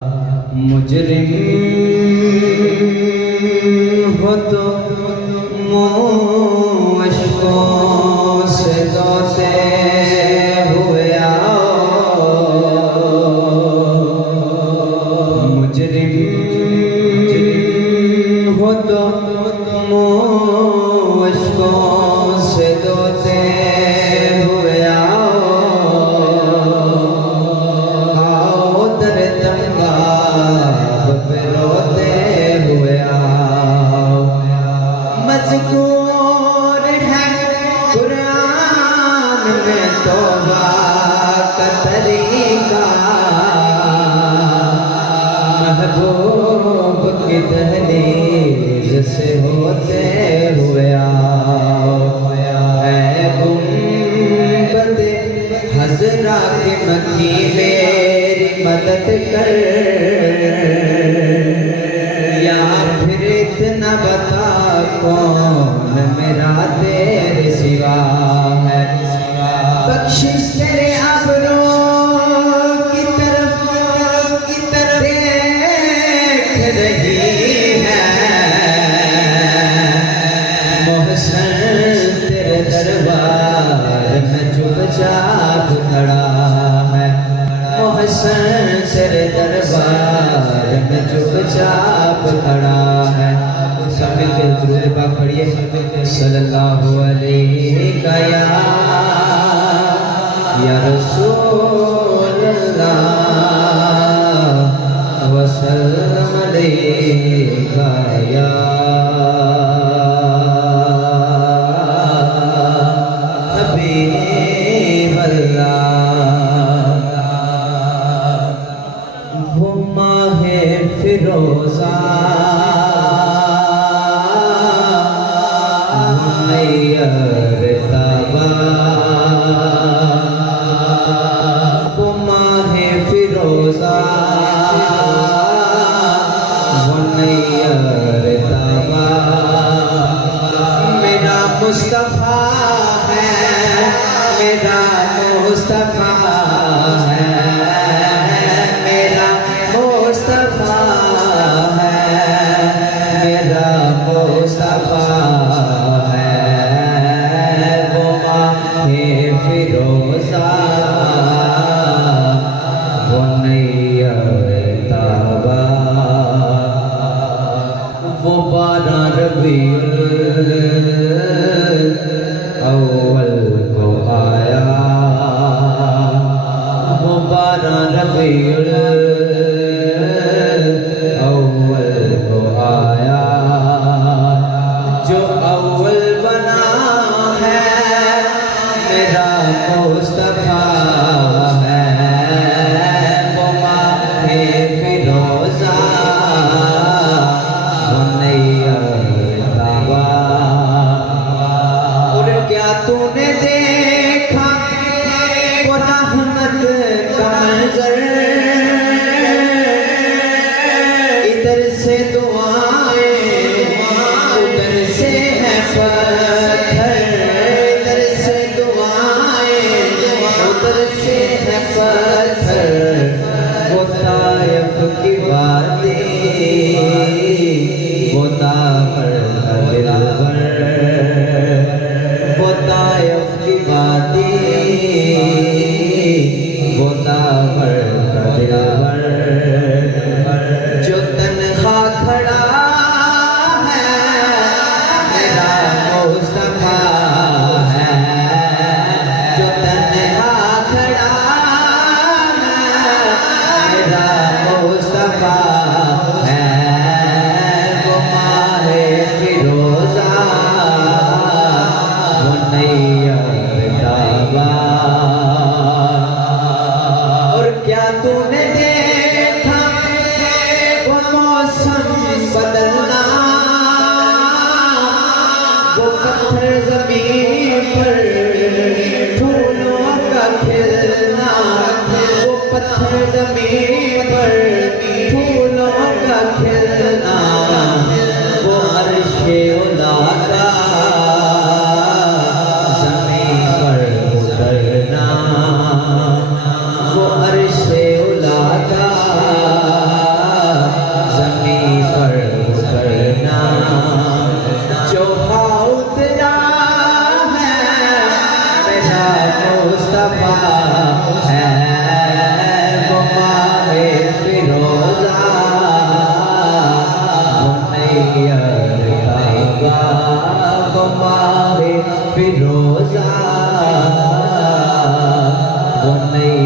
मुजरिम हो तो मुश्कों से दोते हुए आओ। मुजरिम हो तो मुश्कों से दोते हुए मज़कूर है कुरान में तौबा का तरीका। महबूब की दहलीज से होते हुए आओ। ऐ गुंबद हज़रा के मक्की मेरी मदद कर, या फिर इतना बता कौन मेरा तेरे सिवा है। बख्शिश तेरे अबरों की तरफ देख रही है। मोहसन तेरे दरबार में चुपचाप खड़ा है। मोहसन तेरे दरबार में चुपचाप खड़ा है। शामिल के दुरूद पाक पढ़िए सल्लल्लाहु अलैहि या रसूल अल्लाह व सल्लम अलैका या हबीब अल्लाह। वो माहे फिरोज़ा वो माहे फिरोज़ा वो नैयर तबा। मेरा मुस्तफ़ा है, मेरा मुस्तफ़ा है, मेरा मुस्तफ़ा है, मेरा मुस्तफ़ा फिरोज़ा वो नैयर तबा। वो 12 रबीउल अव्वल को आया। वो 12 रबीउल अव्वल को आया। जो अव्वल बना है मेरा मुस्तफ़ा है। वो माहे फिरोज़ा वो नैयर तबा। और क्या तूने देखा वो रहमत का मंज़र। इधर से दुआएं उधर से है पत्थर। इधर से दुआएं उधर से है पत्थर। वो ताइफ की बातें वो दामर का दिलबर। वो ताइफ की बातें वो दामर का दिलबर। जो तन्हा खड़ा है मेरा मुस्तफ़ा है। जो तन्हा खड़ा है मेरा मुस्तफ़ा है। वो माहे फिरोज़ा वो नैयर तबा। और क्या तूने देखा वो मौसम बदलना। वो पत्थर ज़मीन पर फूलों का खिलना। वो पत्थर ज़मीन पर फूलों का खिलना। वो अर्शे औला का ज़मीन पर उतरना। वो अर्शे औला का फिरोजा वो नहीं